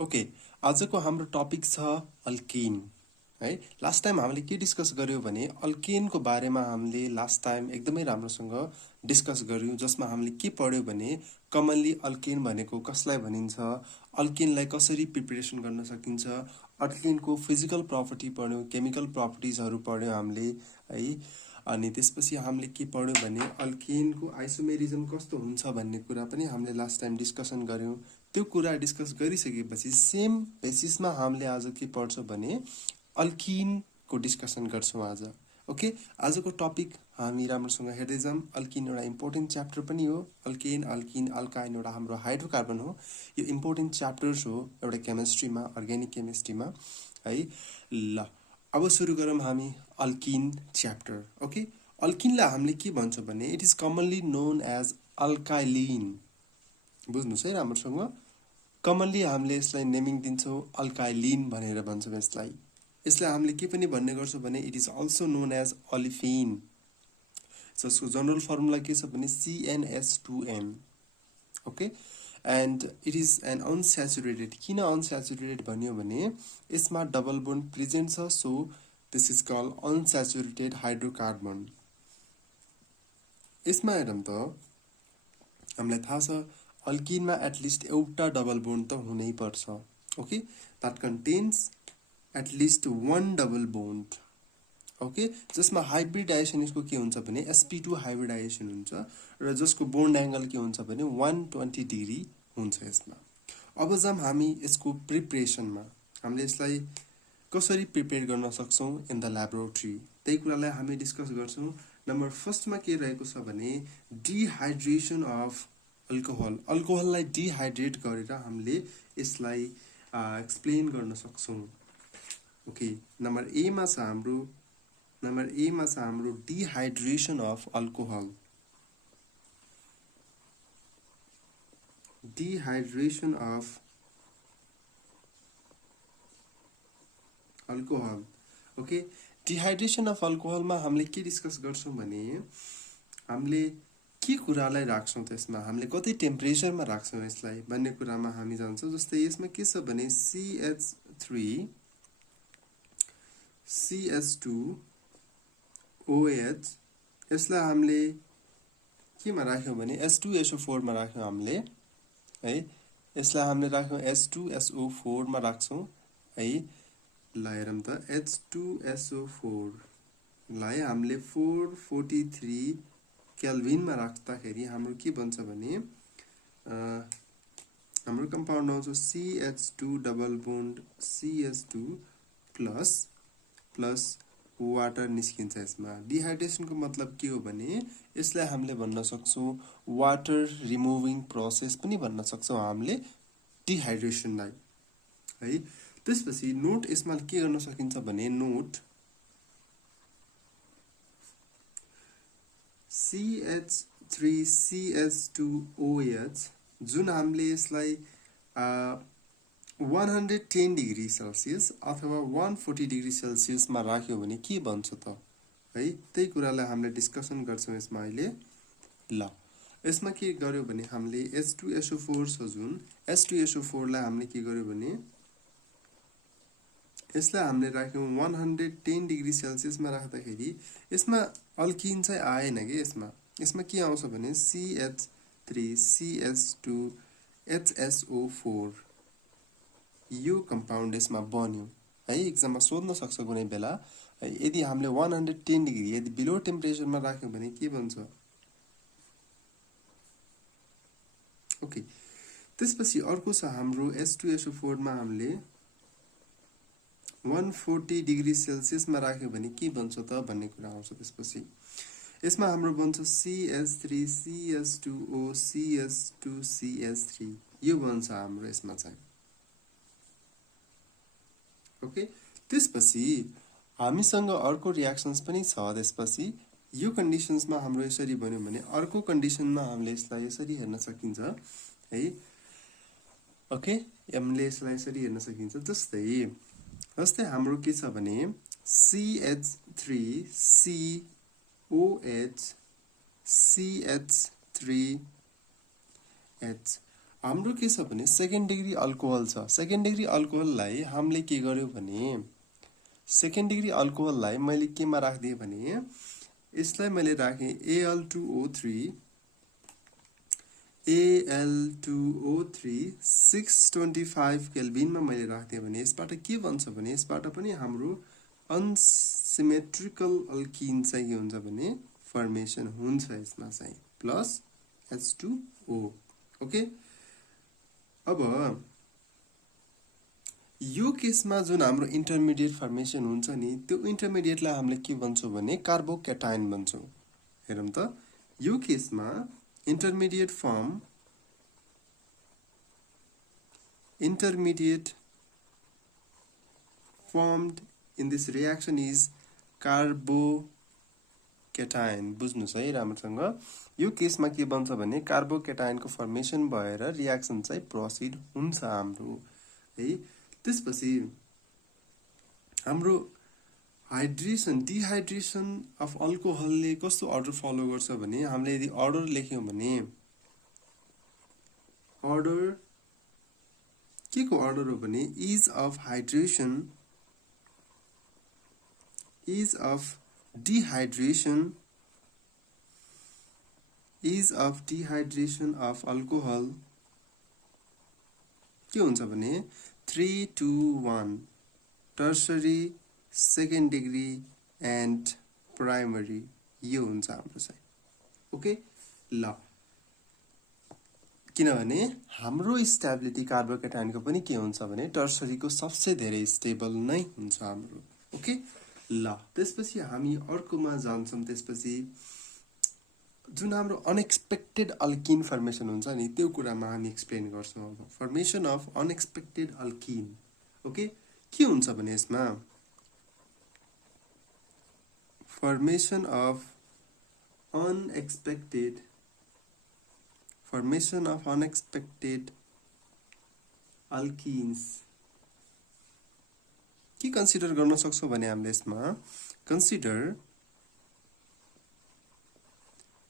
Okay, आजको हाम्रो topic छ अल्किन है। लास्ट टाइम हामीले के डिस्कस गर्यौं भने अल्केनको बारेमा हामीले लास्ट टाइम एकदमै राम्रोसँग डिस्कस गर्यौं, जसमा हामीले के पढ्यौं भने कमनली अल्केन भनेको कसलाई भनिन्छ, अल्केनलाई कसरी प्रिपरेसन गर्न सकिन्छ, अल्केनको फिजिकल प्रपर्टी पढ्यौं, केमिकल प्रपर्टिजहरू पढ्यौं हामीले है। अनि त्यसपछि हामीले के पढ्यौं भने अल्केनको आइसोमेरिजम कस्तो हुन्छ भन्ने कुरा पनि हामीले लास्ट टाइम डिस्कसन गर्यौं। त्यो कुरा डिस्कस गरिसकेपछि सेम बेसिसमा हामीले आज के पढ्छौं भने अल्किनको डिस्कसन गर्छौं आज। ओके, आजको टपिक हामी राम्रोसँग हेर्दै जाऊँ। अल्किन एउटा इम्पोर्टेन्ट च्याप्टर पनि हो। अल्केन, अल्किन, अल्काइन एउटा हाम्रो हाइड्रोकार्बन हो। यो इम्पोर्टेन्ट च्याप्टर्स हो एउटा केमिस्ट्रीमा, अर्ग्यानिक केमिस्ट्रीमा है। ल अब सुरु गरौँ हामी अल्किन च्याप्टर। ओके, अल्किनलाई हामीले के भन्छौँ भने it is commonly known as alkylene. बुझ्नुहोस् है राम्रोसँग, कमनली हामीले यसलाई नेमिङ दिन्छौँ अल्काइलिन भनेर भन्छौँ यसलाई। यसलाई हामीले के पनि भन्ने गर्छौँ भने it is also known as olefin, जसको जनरल फर्मुला के छ भने CnS2n। Okay, and it is an unsaturated. किन अनस्याचुरेटेड भन्यो भने यसमा डबल बोन्ड प्रेजेन्ट छ, so this is called unsaturated hydrocarbon. यसमा हेरौँ त हामीलाई थाहा छ अल्किनमा एटलिस्ट एउटा डबल बोन्ड त हुनै पर्छ। Okay, that contains at least one double bond. Okay, जसमा हाइब्रिडाइजेसन यसको के हुन्छ भने sp2 हाइब्रिडाइजेसन हुन्छ र जसको बोन्ड एङ्गल के हुन्छ भने 120 डिग्री हुन्छ यसमा। अब जाम हामी यसको प्रिपरेसनमा, हामीले यसलाई कसरी प्रिपेयर गर्न सक्छौँ इन द ल्याबोरेटरी, त्यही कुरालाई हामी डिस्कस गर्छौँ। नम्बर फर्स्टमा के रहेको छ भने डिहाइड्रेसन अफ अल्कोहल। अल्कोहललाई डिहाइड्रेट गरेर हामीले यसलाई एक्सप्लेन गर्न सक्छौँ। ओके, नम्बर एमा छ हाम्रो dehydration of alcohol. Dehydration of alcohol. Okay, dehydration of अल्कोहलमा हामीले के डिस्कस गर्छौँ भने हामीले के कुरालाई राख्छौँ, त्यसमा हामीले कति टेम्परेचरमा राख्छौँ यसलाई भन्ने कुरामा हामी जान्छौँ। जस्तै यसमा के छ भने CH3 CH2 OH, यसलाई हामीले केमा राख्यौँ भने H2SO4 मा राख्यौँ हामीले है। यसलाई हामीले राख्यौँ H2SO4 मा राख्छौँ है। ल हेरौँ त H2SO4 लाई हामीले 443 केल्भिनमा राख्दाखेरि हाम्रो के बन्छ भने हाम्रो कम्पाउन्ड आउँछ CH2 double bond CH2 plus water निस्किन्छ यसमा। डिहाइड्रेसनको मतलब के हो भने यसलाई हामीले भन्न सक्छौँ वाटर रिमुभिङ प्रोसेस पनि भन्न सक्छौँ हामीले डिहाइड्रेसनलाई है। त्यसपछि नोट यसमा के गर्न सकिन्छ भने नोट CH3 CH2 OH जुन हामीले यसलाई 110 डिग्री सेल्सियस अथवा 140 डिग्री सेल्सियसमा राख्यो भने के बन्छ त है, त्यही कुरालाई हामीले डिस्कसन गर्छौँ यसमा अहिले। ल यसमा के गर्यो भने हामीले H2SO4 छ जुन H2SO4 लाई हामीले के गर्यो भने यसलाई हामीले राख्यौँ 110 डिग्री सेल्सियसमा राख्दाखेरि यसमा अल्किन चाहिँ आएन कि यसमा के आउँछ भने CH3 CH2 HSO4 यो कम्पाउन्ड यसमा बन्यो है। एक्जाममा सोध्न सक्छ कुनै बेला है। यदि हामीले 110 डिग्री यदि बिलो टेम्परेचरमा राख्यौँ भने के बन्छ। ओके, त्यसपछि अर्को छ हाम्रो H2SO4 मा हामीले 140 डिग्री सेल्सियसमा राख्यो भने के बन्छ त भन्ने कुरा आउँछ। त्यसपछि यसमा हाम्रो बन्छ CH3 CH2O CH2 CH3 यो बन्छ हाम्रो यसमा चाहिँ। ओके, त्यसपछि हामीसँग अर्को रियाक्सन्स पनि छ। त्यसपछि यो कन्डिसन्समा हाम्रो यसरी बन्यो भने अर्को कन्डिसनमा हामीले यसलाई यसरी हेर्न सकिन्छ है। ओके, हामीले यसलाई यसरी हेर्न सकिन्छ। जस्तै हाम्रो के छ भने CH3 COH CH3H हाम्रो के छ भने सेकेन्ड डिग्री अल्कोहल छ। सेकेन्ड डिग्री अल्कोहललाई हामीले के गर्यो भने सेकेन्ड डिग्री अल्कोहललाई मैले केमा राखिदिएँ भने यसलाई मैले राखेँ Al2O3 625 केल्भिनमा मैले राख्दिएँ भने यसबाट के बन्छ भने यसबाट पनि हाम्रो अनसिमेट्रिकल अल्किन चाहिँ के हुन्छ भने फर्मेसन हुन्छ यसमा चाहिँ प्लस H2O। ओके, अब यो केसमा जुन हाम्रो इन्टरमिडिएट फर्मेसन हुन्छ नि त्यो इन्टरमिडिएटलाई हामीले के भन्छौँ भने कार्बोक्याटाइन भन्छौँ। हेरौँ त, यो केसमा intermediate formed in this reaction is कार्बोक्याटाइन। बुझ्नुस् है राम्रोसँग, यो केसमा के बन्छ भने कार्बोक्याटाइनको फर्मेसन भएर रियाक्सन चाहिँ प्रोसिड हुन्छ हाम्रो है। त्यसपछि हाम्रो हाइड्रेसन डिहाइड्रेसन अफ अल्कोहलले कस्तो अर्डर फलो गर्छ भने हामीले यदि अर्डर लेख्यौँ भने अर्डर के को अर्डर हो भने is of hydration is of dehydration of alcohol के हुन्छ भने 3 to 1 tertiary, second degree and primary, यो हुन्छ हाम्रो चाहिँ। ओके ल, किनभने हाम्रो स्टेबिलिटी कार्बोक्याटाइनको पनि के हुन्छ भने टर्सरीको सबसे धेरै स्टेबल नै हुन्छ हाम्रो। ओके ल, त्यसपछि हामी अर्कोमा जान्छौँ। त्यसपछि जुन हाम्रो अनएक्सपेक्टेड अल्किन फर्मेसन हुन्छ नि त्यो कुरामा हामी एक्सप्लेन गर्छौँ। अब formation of unexpected alkene. Okay, के हुन्छ भने यसमा formation of unexpected alkenes के कन्सिडर गर्न सक्छौं भने हामीले यसमा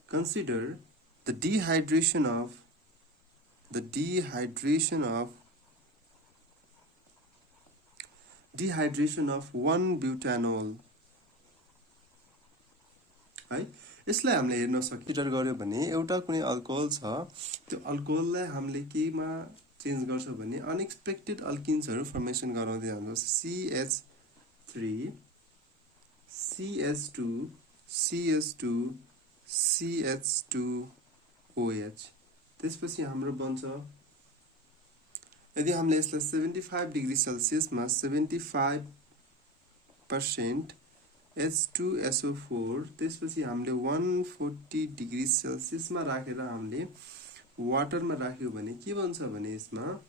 consider the dehydration of 1-butanol है। यसलाई हामीले हेर्न सकिन्छ गर्यो भने एउटा कुनै अल्कोहल छ, त्यो अल्कोहललाई हामीले केमा चेन्ज गर्छ भने अनएक्सपेक्टेड अल्किन्सहरु फर्मेसन गराउँदै जान्छ। CH3 CH2 CH2 CH2OH। त्यसपछि हाम्रो बन्छ, यदि हामीले यसलाई 75 डिग्री सेल्सियसमा 75% H2SO4, त्यसपछि हामीले 140 डिग्री सेल्सियसमा राखेर हामीले वाटरमा राख्यो भने के बन्छ भने यसमा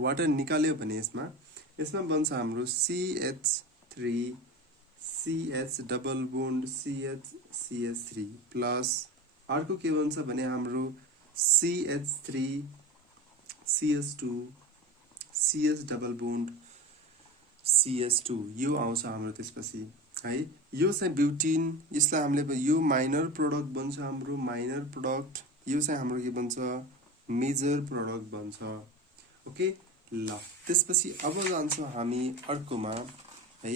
वाटर निकाल्यो भने यसमा बन्छ हाम्रो CH3 CH double bond CH3 plus अर्को के बन्छ भने हाम्रो CH3 CH2 CH double bond CH2 यो आउँछ हाम्रो। त्यसपछि है यो चाहिँ ब्युटिन, यसलाई हामीले यो माइनर प्रोडक्ट बन्छ हाम्रो माइनर प्रोडक्ट, यो चाहिँ हाम्रो के बन्छ मेजर प्रोडक्ट बन्छ। ओके ल, त्यसपछि अब जान्छौं हामी अर्कोमा है।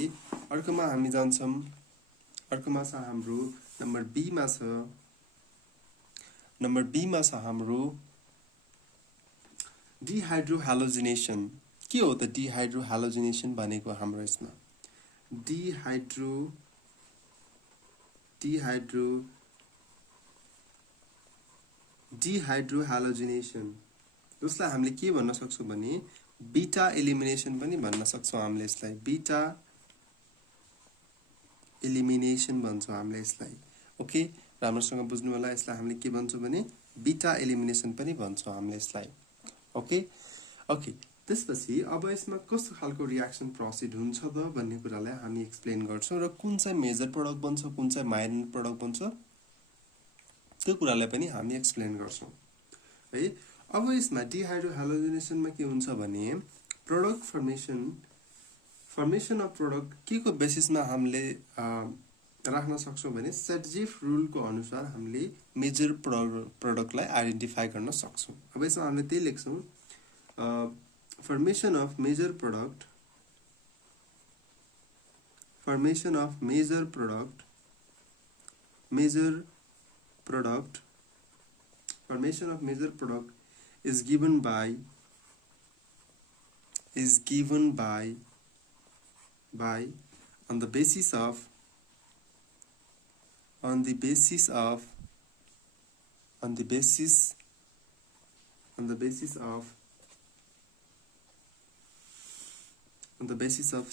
अर्कोमा हामी जान्छौं, अर्कोमा छ हाम्रो नम्बर बी मा छ हाम्रो डिहाइड्रोहालोजिनेसन। के हो त डिहाइड्रोहालोजिनेसन भनेको हाम्रो यसमा डिहाइड्रोहालोजिनेसन, जसलाई हामीले के भन्न सक्छौं भने बीटा एलिमिनेसन पनि भन्न सक्छौं। हामीले यसलाई बीटा एलिमिनेसन भन्छौं हामीले यसलाई। ओके, राम्रोसँग बुझ्नु होला, यसलाई हामीले के भन्छौं भने बीटा एलिमिनेसन पनि भन्छौं हामीले यसलाई। ओके ओके, त्यसपछि अब यसमा कस्तो खालको रियाक्सन प्रोसिड हुन्छ त भन्ने कुरालाई हामी एक्सप्लेन गर्छौं र कुन चाहिँ मेजर प्रोडक्ट बन्छ कुन चाहिँ माइनर प्रोडक्ट बन्छ त्यो कुरालाई पनि हामी एक्सप्लेन गर्छौं है। अब यसमा डिहाइड्रोहालोजिनेसनमा के हुन्छ भने प्रोडक्ट फर्मेसन अफ प्रोडक्ट के को बेसिसमा हामीले राख्न सक्छौं भने सेटजिफ रुलको अनुसार हामीले मेजर प्रोडक्टलाई आइडेन्टिफाई गर्न सक्छौं। अब यसमा हामीले त्यही लेख्छौं formation of major product formation of major product is given by on the basis of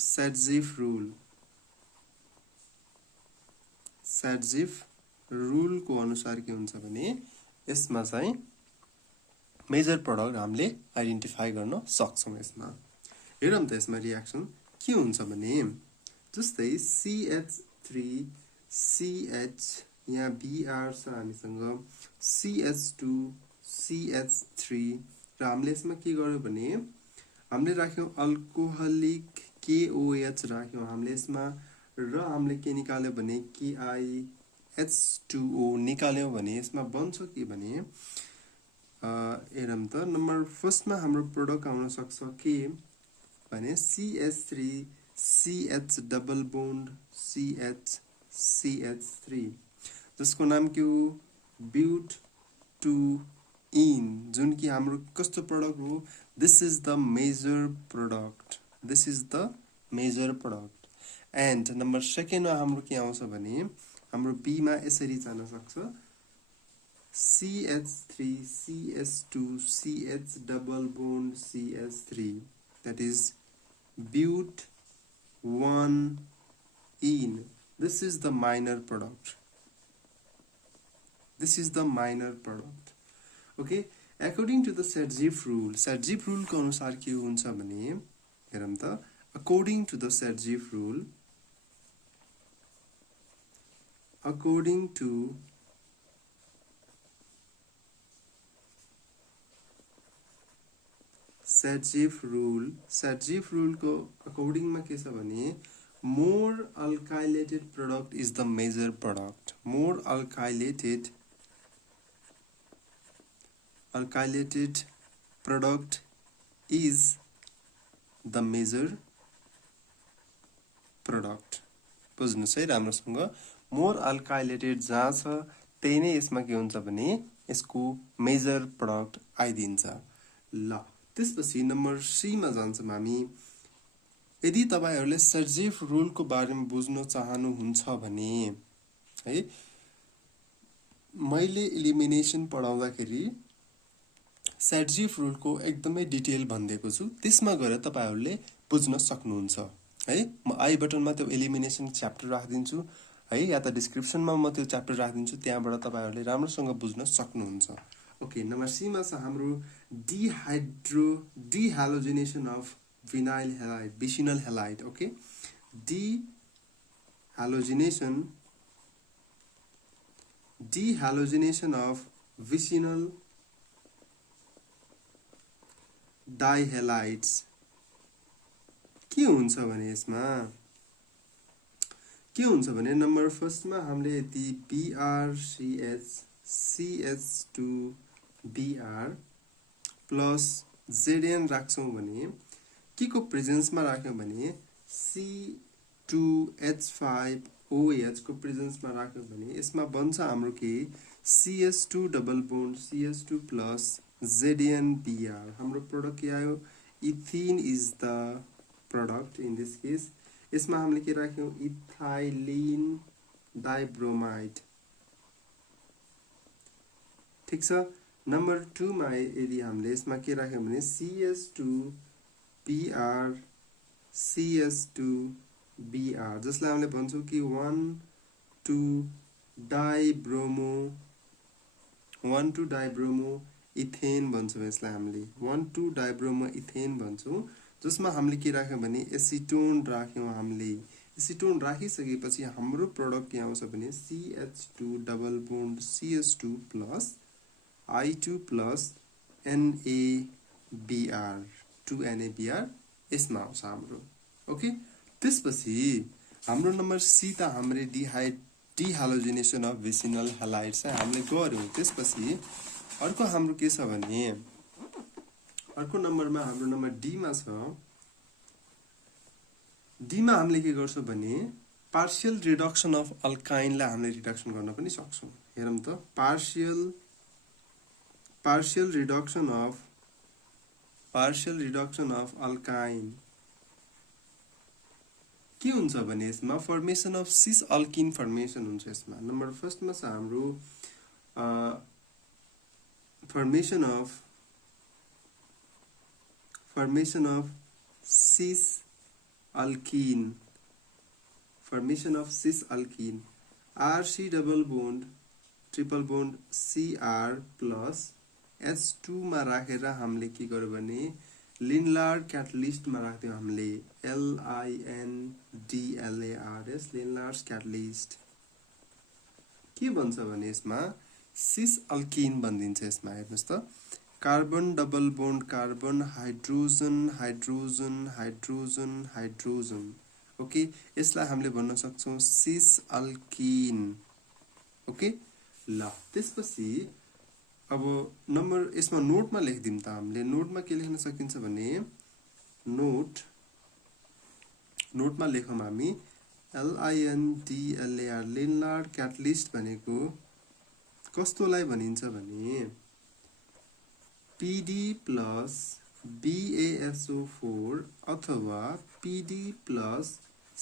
Satzif rule को अनुसार के हुन्छ भने यसमा चाहिँ मेजर प्रोडक्ट हामीले आइडेन्टिफाई गर्न सक्छौं। यसमा हेरौं त यसमा रिएक्सन के हुन्छ भने जस्तै CH3CH यहाँ Br छ हामीसँग CH2 CH3 र हामीले यसमा के गर्यौं भने हामीले राख्यौं अल्कोहलिक KOH राख्यौं हामीले यसमा र हामीले के निकाल्यौं भने KiH2O निकाल्यौं भने यसमा बन्छ के भने हेरौं त नम्बर फर्स्टमा हाम्रो प्रोडक्ट आउन सक्छ के भने CH3 CH double bond CH3 जसको नाम के हो ब्युट-2-इन जुन कि हाम्रो कस्तो प्रोडक्ट हो this is the major product and number सेकेन्डमा हाम्रो के आउँछ भने हाम्रो बी मा यसरी जान सक्छ CH3 CH2 CH double bond CH3 that is but-1-ene this is the minor product okay according to the Satzif rule को अनुसार के हुन्छ भने हेरौं त according to the Satzif rule Satzif rule को according मा के छ भने more alkylated product is the major product more alkylated product is the major product बुझ्नुस् है राम्रोसँग मोर अल्काइलेटेड जहाँ छ त्यही नै यसमा के हुन्छ भने यसको मेजर प्रोडक्ट आइदिन्छ। ल त्यसपछि नम्बर सी मा जान्छौं हामी यदि तपाईहरुले सर्जिफ रुल को बारेमा बुझ्न चाहनुहुन्छ भने है मैले एलिमिनेसन पढाउँदाखेरि सर्जिफ रुल को एकदमै डिटेल भन्दिएको छु त्यसमा गएर तपाईहरुले बुझ्न सक्नुहुन्छ है म आई बटनमा त्यो एलिमिनेसन च्याप्टर राख्दिन्छु है या त डिस्क्रिप्सनमा म त्यो च्याप्टर राख्दिन्छु त्यहाँबाट तपाईहरुले राम्रोसँग बुझ्न सक्नुहुन्छ। ओके नम्बर सी मा छ हाम्रो डिहालोजिनेसन of vinyl halide okay dehalogenation of vicinal dihalides के हुन्छ भने यसमा के हुन्छ भने नम्बर फर्स्टमा हामीले यदि BrCH CH2Br प्लस Zn राख्छौं भने के को प्रेजेन्समा राख्यौं भने C2H5OH को प्रेजेन्समा राख्यौं भने यसमा बन्छ हाम्रो के CH2 double bond CH2 plus ZnBr हाम्रो प्रोडक्ट के आयो इथिन is the product in this case यसमा हामीले के राख्यौं इथाइलिन डाइब्रोमाइड ठीक छ। नम्बर 2 मा यदि हामीले यसमा के राख्यौं भने CH2Br CH2Br जसलाई हामीले भन्छौं कि 1,2-डाइब्रोमो इथेन भन्छौं यसलाई हामीले 1,2-डाइब्रोमो इथेन भन्छौं जसमा हामीले के राख्यौं भने एसिटोन राख्यौं हामीले एसिटोन राखिसकेपछि हाम्रो प्रोडक्ट के आउँछ भने CH2 double bond CH2 plus I2 plus NaBr 2NaBr यसमा आउँछ हाम्रो ओके। त्यसपछि हाम्रो नम्बर सी त हामीले डिहालोजिनेसन अफ भिसिनल ह्यालाइड्स चाहिँ हामीले गर्यौं। त्यसपछि अर्को हाम्रो के छ भने अर्को नम्बरमा हाम्रो नम्बर डी मा छ। डी मा हामीले के गर्छौं भने पार्शियल रिडक्सन अफ अल्काइनलाई हामीले रिडक्सन गर्न पनि सक्छौं। हेरौं त पार्शियल रिडक्सन अफ अल्काइन के हुन्छ भने यसमा formation of cis alkyne formation हुन्छ। यसमा नम्बर फर्स्टमा छ हाम्रो formation of cis alkyne RC double bond triple bond CR plus H2 मा राखेर हामीले के गर्यो भने लिनलार्ड क्याटलिस्टमा राख्दियौ हामीले LINDLARS लिनलार्ड क्याटलिस्ट के भन्छ भने यसमा सिस अल्किन बनिन्छ। यसमा हेर्नुस् त carbon double bond carbon hydrogen hydrogen hydrogen hydrogen okay यसलाई हामीले भन्न सक्छौं सिस अल्किन ओके ल त्यसपछि अब नम्बर यसमा नोटमा लेखिदिम त हामीले नोटमा के लेख्न सकिन्छ भने नोटमा लेखौं हामी LINDLAR लिनलार्ड क्याटलिस्ट भनेको कस्तोलाई भनिन्छ भने PD प्लस BaSO4 अथवा PD प्लस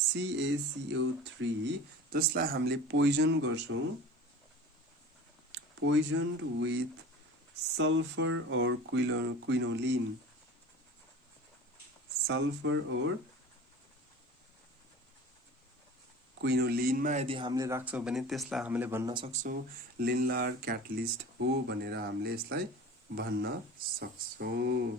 CaCO3 जसलाई हामीले पोइजन गर्छौं poisoned with sulfur or quinoline मा यदि हामीले राख्छौं भने त्यसलाई हामीले भन्न सक्छौं लिनलार्ड क्याटलिस्ट हो भनेर हामीले यसलाई भन्न सक्छौं।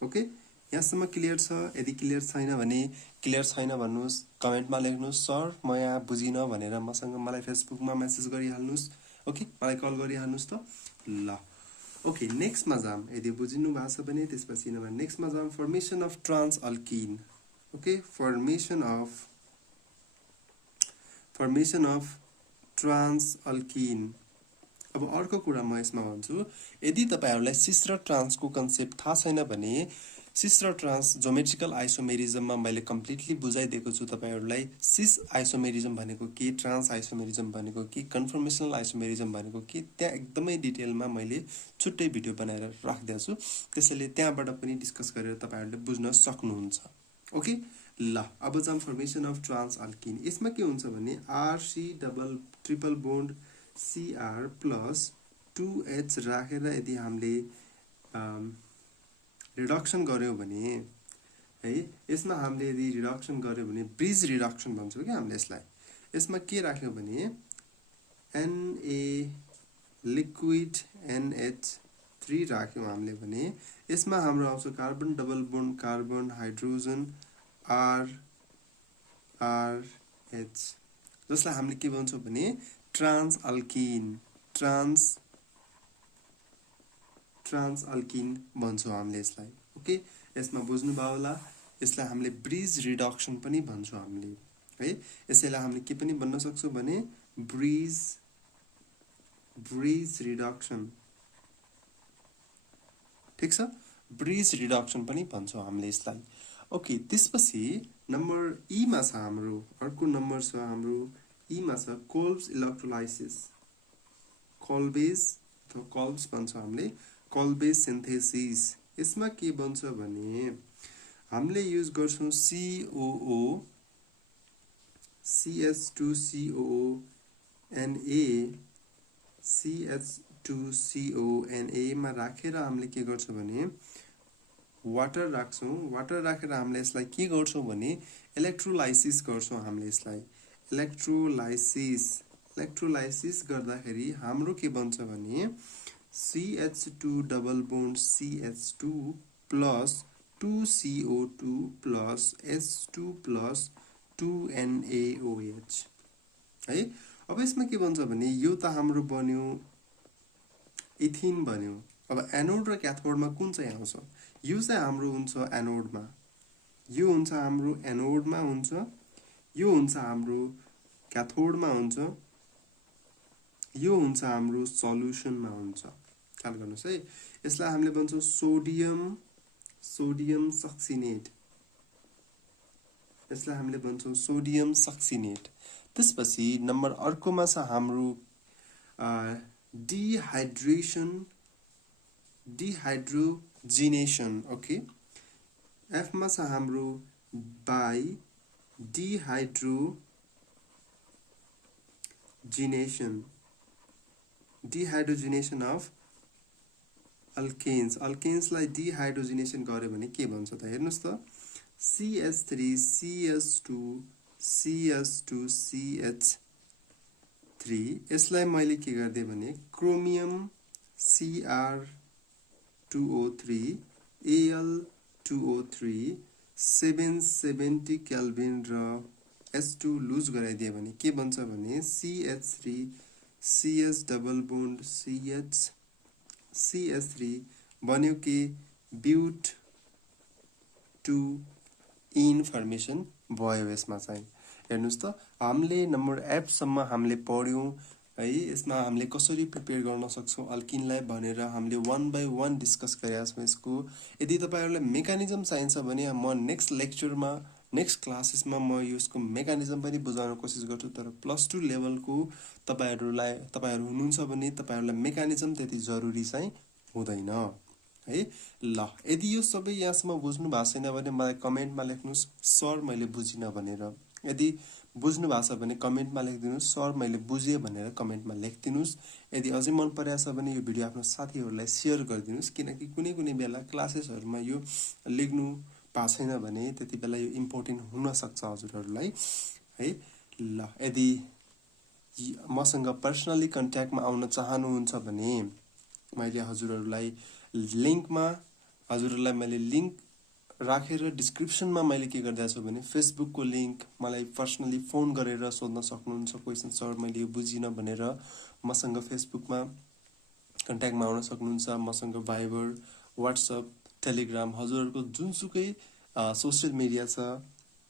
ओके यहाँसम्म क्लियर छ? यदि क्लियर छैन भने क्लियर छैन भन्नुस् कमेन्टमा लेख्नुस् सर म यहाँ बुझिन भनेर मलाई फेसबुकमा मेसेज गरिहाल्नुस्। ओके मलाई कल गरिहाल्नुस् त ल ओके नेक्स्टमा जाम। यदि बुझिनु भएको छ भने त्यसपछि नेक्स्टमा जाम formation of trans alkene. Okay formation of trans alkene. अब अर्को कुरा म यसमा भन्छु यदि तपाईहरुलाई सिस र ट्रान्सको कन्सेप्ट थाहा छैन भने सिस र ट्रान्स ज्योमेट्रिकल आइसोमेरिजममा मैले कम्प्लिटली बुझाइदिएको छु तपाईहरुलाई। सिस आइसोमेरिजम भनेको के, ट्रान्स आइसोमेरिजम भनेको के, कन्फर्मेसनल आइसोमेरिजम भनेको के, त्यहाँ एकदमै डिटेलमा मैले छुट्टै भिडियो बनाएर राखिदिएको छु। त्यसैले त्यहाँबाट पनि डिस्कस गरेर तपाईहरुले बुझ्न सक्नुहुन्छ। ओके ल अब जाम फर्मेसन अफ ट्रान्स अल्किन। यसमा के हुन्छ भने RC double triple bond CR plus 2H राखेर यदि हामीले रिडक्सन गर्यौं भने है यसमा हामीले यदि रिडक्सन गर्यौं भने ब्रिज रिडक्सन भन्छौं के हामीले यसलाई। यसमा के राख्यौं भने Na लिक्विड NH3 राख्यौं हामीले भने यसमा हाम्रो आउँछ carbon double bond carbon hydrogen RH जसलाई हामीले के भन्छौं भने ट्रान्स अल्किन भन्छौं हामीले यसलाई। ओके यसमा बुझ्नु भयो होला। यसलाई हामीले ब्रिज रिडक्सन पनि भन्छौं हामीले है। यसैलाई हामीले के पनि भन्न सक्छौं भने ब्रिज रिडक्सन। ठीक छ ब्रिज रिडक्सन पनि भन्छौं हामीले यसलाई। ओके त्यसपछि नम्बर ई मा छ हाम्रो अर्को नम्बर छ हाम्रो ई मा छ कोल्ब्स इलेक्ट्रोलाइसिस। कोल्बेज अथवा कोल्ब्स भन्छौं हामीले कोल्बेज सिन्थेसिस। यसमा के भन्छ भने हामीले युज गर्छौं COO CH2COO Na CH2CO Na मा राखेर हामीले के गर्छौं भने वाटर राख्छौं। वाटर राखेर हामीले यसलाई के गर्छौं भने इलेक्ट्रोलाइसिस गर्छौं हामीले यसलाई इलेक्ट्रोलाइसिस गर्दाखेरि हाम्रो के बन्छ भने CH2 double bond CH2 plus 2CO2 plus H2 plus 2NaOH है। अब यसमा के भन्छ भने यो त हाम्रो बन्यो इथिन बन्यो। अब एनोड र क्याथोडमा कुन चाहिँ आउँछ? यो चाहिँ हाम्रो हुन्छ एनोडमा। यो हुन्छ हाम्रो एनोडमा हुन्छ। यो हुन्छ हाम्रो क्याथोडमा हुन्छ, यो हुन्छ हाम्रो सल्युसनमा हुन्छ। ख्याल गर्नुहोस् है। यसलाई हामीले भन्छौँ सोडियम सक्सिनेट, यसलाई हामीले भन्छौँ सोडियम सक्सिनेट। त्यसपछि नम्बर अर्कोमा छ हाम्रो डिहाइड्रोजिनेसन। ओके, एफमा छ हाम्रो बाई डिहाइड्रोजिनेसन अफ अल्केन्स। अल्केन्सलाई डिहाइड्रोजिनेसन गर्यो भने के भन्छ त हेर्नुहोस् त, CH3 CH2 CH2 CH3, यसलाई मैले के गर्दै भने क्रोमियम Cr2O3 Al2O3 770 केल्भिन र H2 लुज गराइदियो भने के बन्छ भने CH3 CH double bond CH3 बन्यो के ब्युट 2 इन्फर्मेसन भयो यसमा चाहिँ। हेर्नुहोस् त, हामीले नम्बर एफसम्म हामीले पढ्यौँ है। यसमा हामीले कसरी प्रिपेयर गर्न सक्छौँ अल्किनलाई भनेर हामीले 1 बाई 1 डिस्कस गरेका छौँ यसको। यदि तपाईँहरूलाई मेकानिजम चाहिन्छ भने म नेक्स्ट लेक्चरमा, नेक्स्ट क्लासेसमा म यसको मेकानिजम पनि बुझाउन कोसिस गर्छु। तर +2 लेभलको तपाईँहरू हुनुहुन्छ भने तपाईँहरूलाई मेकानिजम त्यति जरुरी चाहिँ हुँदैन है। ल, यदि यो सबै यहाँसम्म बुझ्नु भएको छैन भने मलाई कमेन्टमा लेख्नुहोस् सर मैले बुझिनँ भनेर। यदि बुझ्नु भएको छ भने कमेन्टमा लेखिदिनुहोस् सर मैले बुझेँ भनेर कमेन्टमा लेखिदिनुहोस्। यदि अझै मन परेको छ भने यो भिडियो आफ्नो साथीहरूलाई सेयर गरिदिनुहोस्, किनकि कुनै कुनै बेला क्लासेसहरूमा यो लेख्नु भएको छैन भने त्यति बेला यो इम्पोर्टेन्ट हुनसक्छ हजुरहरूलाई है। ल, यदि मसँग पर्सनली कन्ट्याक्टमा आउन चाहनुहुन्छ भने मैले हजुरहरूलाई लिङ्क राखेर डिस्क्रिप्सनमा मैले के गरिदिएको छु भने फेसबुकको लिङ्क, मलाई पर्सनली फोन गरेर सोध्न सक्नुहुन्छ क्वेसन सर मैले यो बुझिनँ भनेर। मसँग फेसबुकमा कन्ट्याक्टमा आउन सक्नुहुन्छ, मसँग भाइबर, वाट्सएप, टेलिग्राम, हजुरहरूको जुनसुकै सोसियल मिडिया छ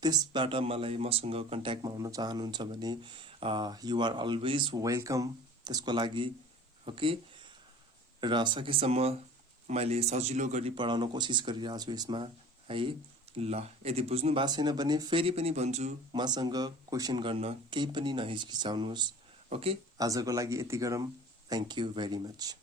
त्यसबाट मलाई मसँग कन्ट्याक्टमा आउन चाहनुहुन्छ भने यु आर अलवेज वेलकम त्यसको लागि। ओके, र सकेसम्म मैले सजिलो गरी पढाउन कोसिस गरिरहेको छु यसमा है। ल, यदि बुझ्नु भएको छैन भने फेरि पनि भन्छु, मसँग क्वेसन गर्न केही पनि नहिचकिचाउनुहोस्। ओके, आजको लागि यति गरौँ। Thank you very much.